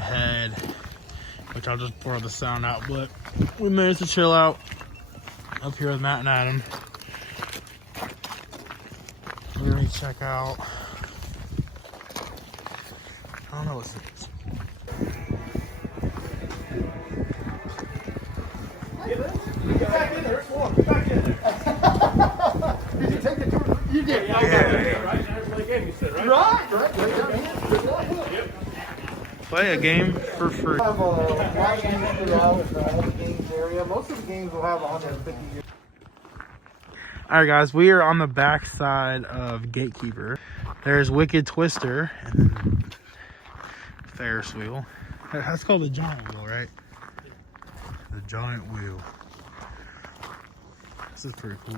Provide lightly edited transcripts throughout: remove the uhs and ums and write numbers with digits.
my head, which I'll just blur the sound out. But we managed to chill out up here with Matt and Adam. We're gonna check out, I don't know what this is. Get back in there, it's warm. Get back in there. Did you take the tour? You did. Yeah. Right now, play a game, you said, right? Right. Play a game for free. We have a wide game throughout the games area. Most of the games will have 150 years. Alright guys, we are on the back side of Gatekeeper. There's Wicked Twister and then Ferris wheel. That's called the giant wheel, right? The giant wheel. This is pretty cool.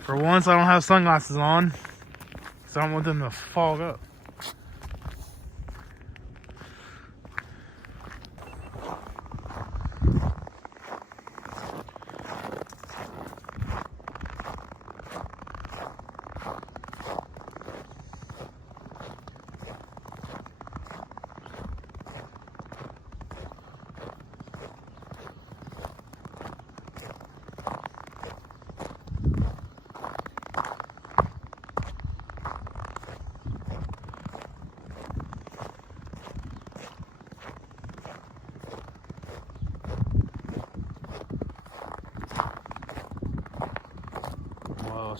For once, I don't have sunglasses on, so I don't want them to fog up.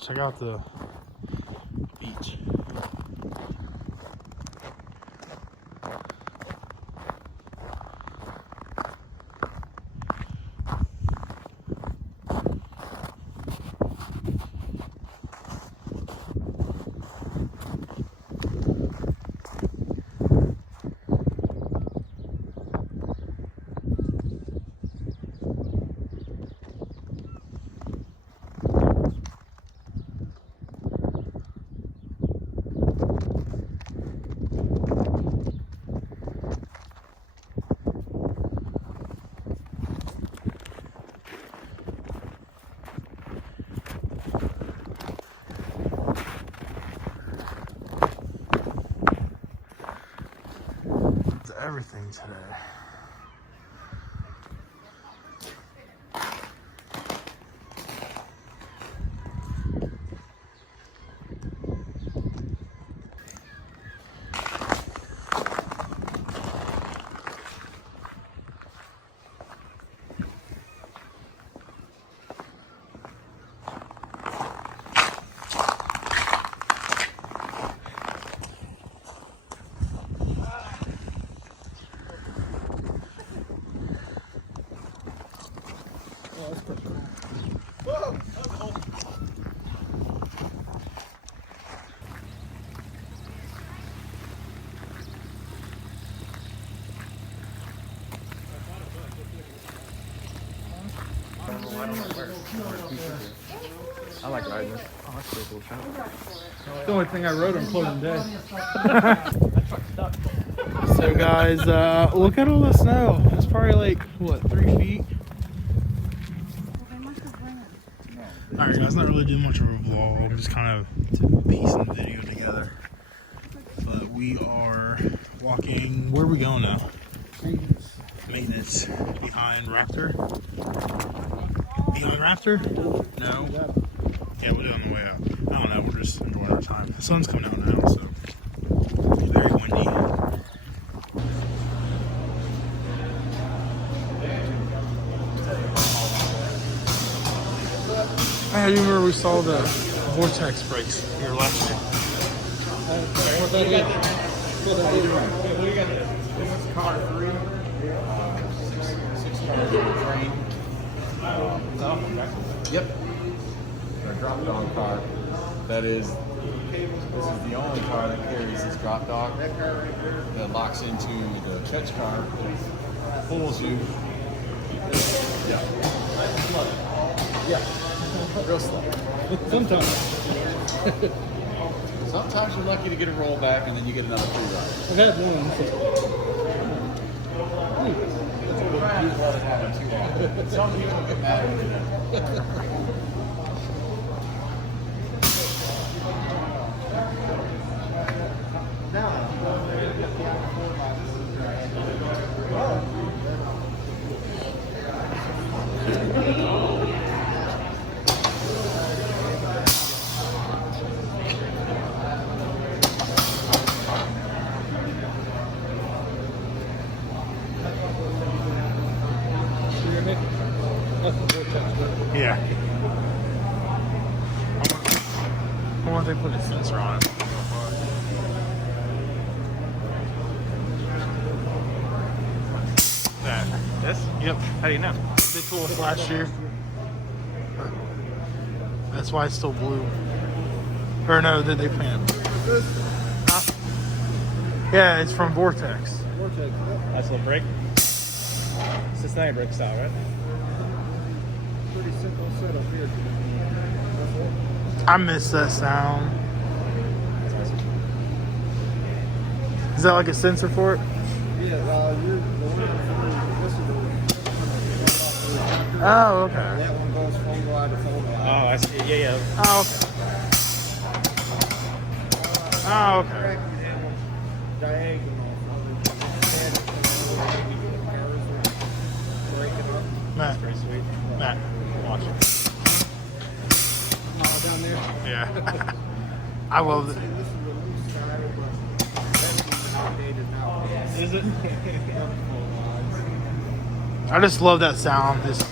Check out the beach. Everything today. I like riding this. Oh, that's pretty cool shot. The only thing I rode on closing day. So guys, look at all the snow. It's probably like, what, 3 feet? Alright guys, not really doing much of a vlog. I'm just kind of piecing the video together. But we are walking, where are we going now? Maintenance. Behind Raptor? Behind Raptor? No? Yeah, we'll do it on the way out. I don't know, we're just enjoying our time. The sun's coming out now, so it's very windy. I do remember we saw the vortex brakes here last year. What that is? What that is? What do you got there? This is car 3. 6 train. Yep. A drop dog car. That is, this is the only car that carries this drop dog that locks into the fetch car, pulls you. Yeah. Yeah. Real slow. Sometimes. Sometimes you're lucky to get a roll back and then you get another free ride. I've had one. You'd let it happen too long. Some people get mad when you know. once they put a sensor on it. That. This? Yep. How do you know? They told us last year. That's why it's still blue. Or no, did they paint it? Huh? Yeah, it's from Vortex. Nice little brake. Cincinnati brake style, right? Pretty simple setup here. I miss that sound. That's awesome. Is that like a sensor for it? Yeah, you're the one this is the Oh, okay. that one goes full wide to full wide. Oh, I see. Yeah, yeah. Oh, okay. Oh, okay. Diagonal. Matt, Pretty sweet. Matt, watch it. Oh, down there. Yeah. I love it. This is the loose side, but that's outdated now. Is it? I just love that sound. Just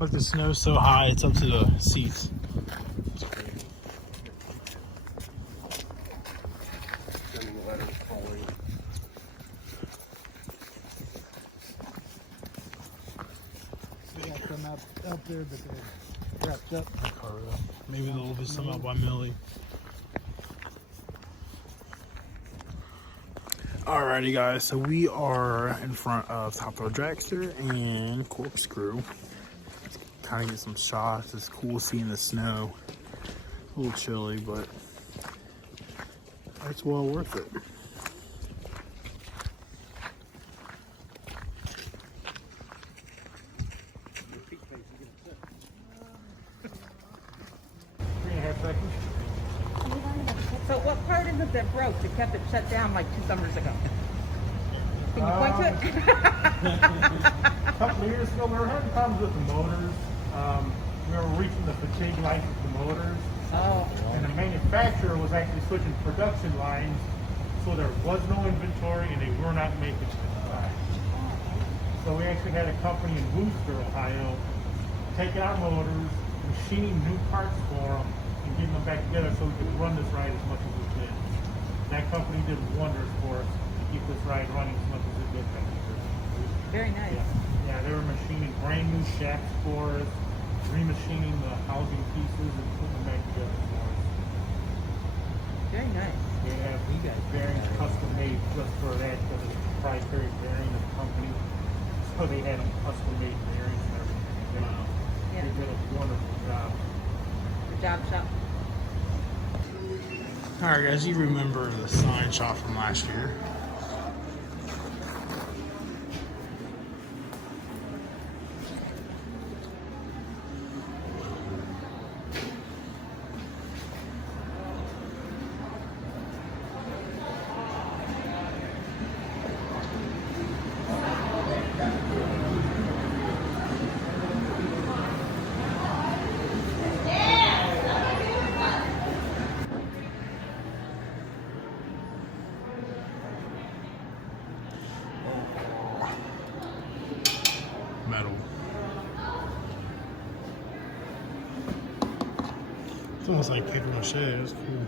like the snow's so high, it's up to the seats. They got some out there, but they're wrapped up. Maybe there'll be some out by Millie. Alrighty guys, so we are in front of Top Thrill Dragster and Corkscrew. Kind of get some shots. It's cool seeing the snow. A little chilly, but it's well worth it. So what part is it that broke that kept it shut down like 2 summers ago? Can you point to it? A couple of years ago, we were having problems with the motors. We were reaching the fatigue life of the motors. Oh, And the manufacturer was actually switching production lines, so there was no inventory and they were not making it at the time. So we actually had a company in Wooster, Ohio, taking our motors, machining new parts for them, and getting them back together so we could run this ride as much as we could. That company did wonders for us to keep this ride running as much as it did back here. very nice. Yeah, they were machining brand new shacks for us, remachining the housing pieces and putting them back together for us. Very nice. They have bearings custom made just for that because it's a proprietary bearing of the company. So they had them custom made bearings and everything. Yeah. They did a wonderful job. Good job, shop. Alright guys, you remember the sign shot from last year. Metal. It's almost like paper mache. It's cool.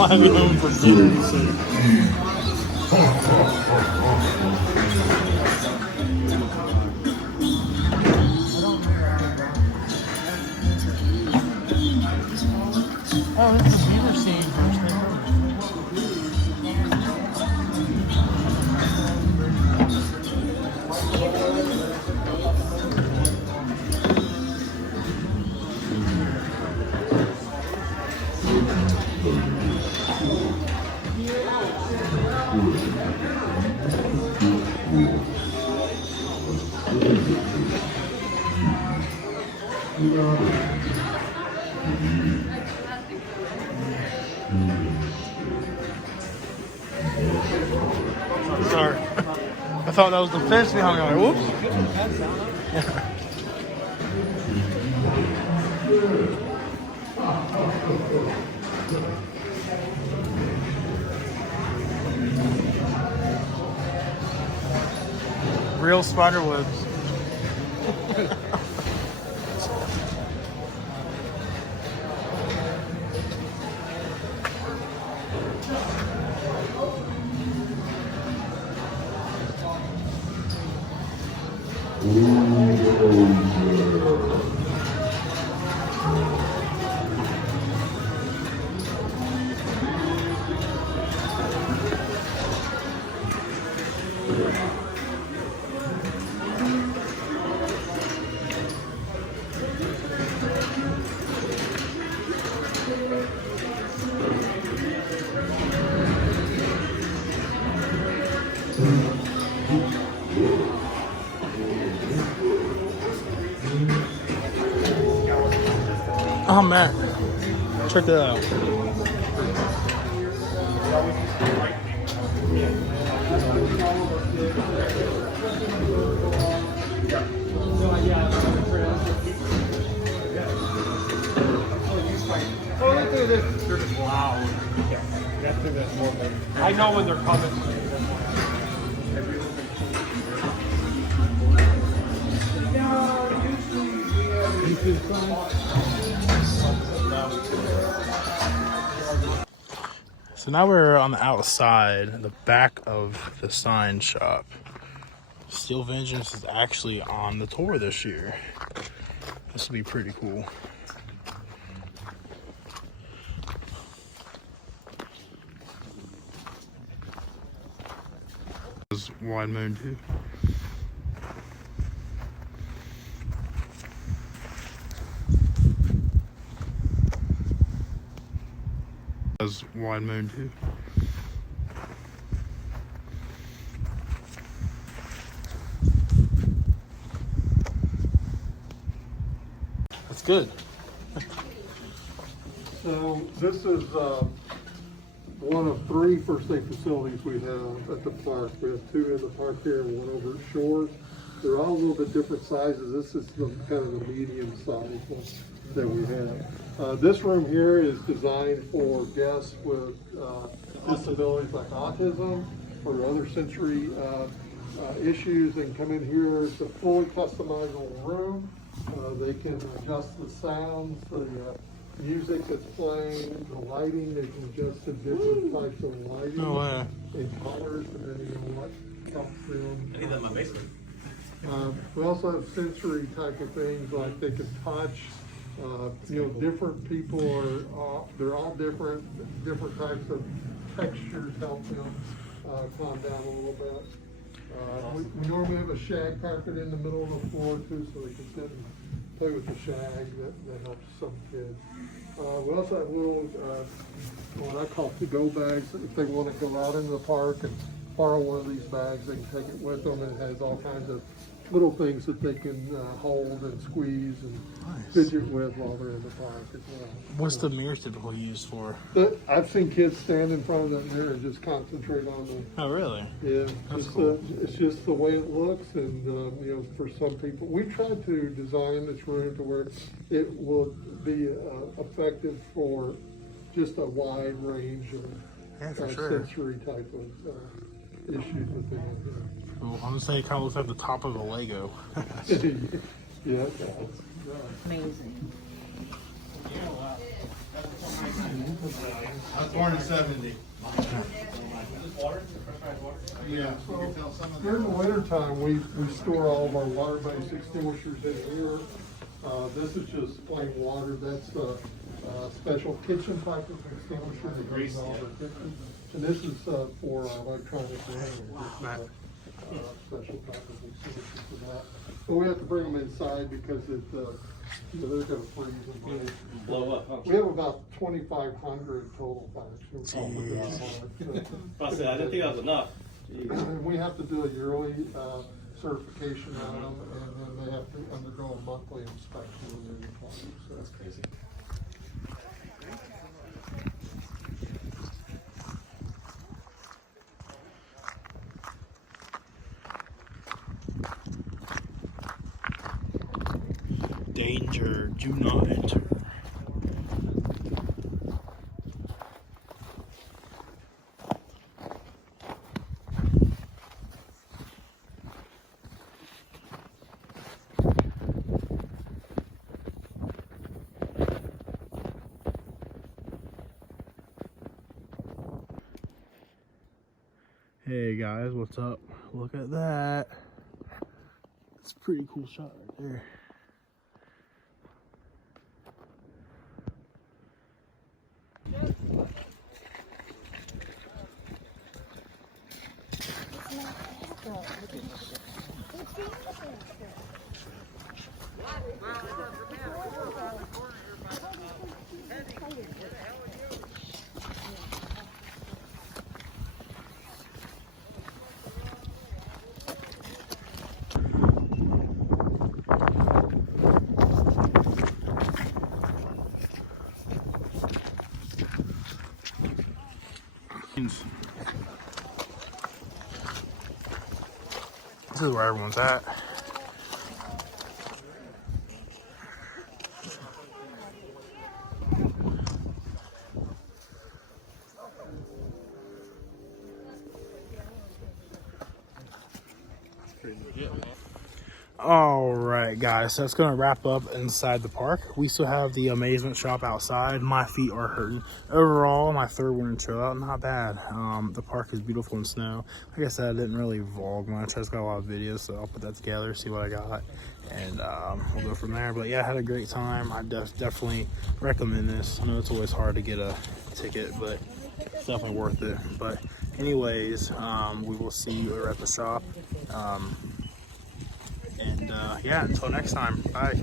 I'm home for goodness sake. Oh, this is a beaver scene first thing. Sorry. I thought that was the fence behind me. Like, whoops. Real spider webs. Oh man, check that out. They're just loud. I know when they're coming. So now we're on the outside, the back of the sign shop. Steel Vengeance is actually on the tour this year. This will be pretty cool. This is Wide Moon too. As Wide Moon too. That's good. So this is one of 3 first aid facilities we have at the park. We have 2 in the park here and 1 over at Shores. They're all a little bit different sizes. This is the kind of the medium size one that we have. This room here is designed for guests with disabilities like autism or other sensory issues. They can come in here. It's a fully customizable room. They can adjust the sounds, the music that's playing, the lighting. They can adjust the different types of lighting and colors depending on what helps them. I need that in my basement. We also have sensory type of things like they can touch. You know, different people are they're all different types of textures help them calm down a little bit. We normally have a shag carpet in the middle of the floor too, so they can sit and play with the shag. That helps some kids. We also have little what I call to-go bags. If they want to go out into the park and borrow one of these bags, they can take it with them. It has all kinds of little things that they can hold and squeeze and fidget with while they're in the park as well. What's the mirror typically used for? I've seen kids stand in front of that mirror and just concentrate on the. Oh, really? Yeah, That's just, cool. it's just the way it looks, and you know, for some people, we tried to design this room to where it will be effective for just a wide range of sensory type of issues within it. Cool. I'm gonna say it kind of looks like the top of a Lego. Yeah. Amazing. I was born in 70. Yeah, so during the winter time, we store all of our water-based extinguishers in here. This is just plain water. That's a special kitchen type of extinguisher that goes in all our kitchen. And this is for electronic range. Special type of extinguisher for that. But we have to bring them inside because they're going to freeze and break. Blow up, huh? We have about 2,500 total fires. I said, I didn't think that was enough. And we have to do a yearly certification on them, and then they have to undergo a monthly inspection when they're required. So that's crazy. Danger, do not enter. Hey guys, what's up? Look at that. It's a pretty cool shot right there. This is where everyone's at. All right, guys, so that's gonna wrap up inside the park. We still have the amazement shop outside. My feet are hurting. Overall, my third winter chill out, not bad. The park is beautiful in snow. Like I said, I didn't really vlog much. I just got a lot of videos, so I'll put that together, see what I got, and we'll go from there. But yeah, I had a great time. I definitely recommend this. I know it's always hard to get a ticket, but it's definitely worth it. But anyways, we will see you at the shop. And yeah, until next time, bye.